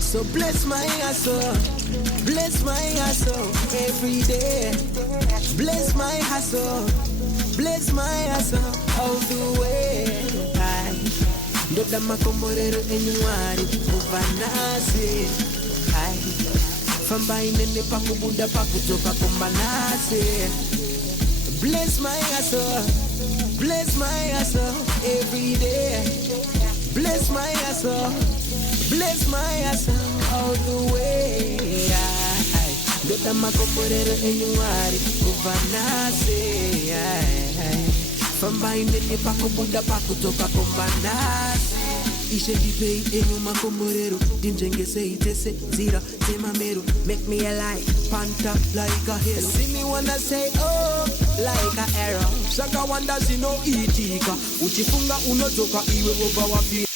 So bless my hustle every day. Bless my hustle all the way. Ndoda makomborero enyuari kuvanase. Famba inene pakubuda pakutoka kumbanase. Bless my hustle every day. Bless my hustle all the way. Ndoda makomborero enyuari kuvanase. Famba inene pakubuda pakutoka kumbanase. Ishe dipei enu makomborero. Dinjengese itese zira temamero. Make me a light, panta like a hero. See me wanna say oh, like a arrow. Shaka wanda zino itika. Uchifunga unotoka iwe woba wapi.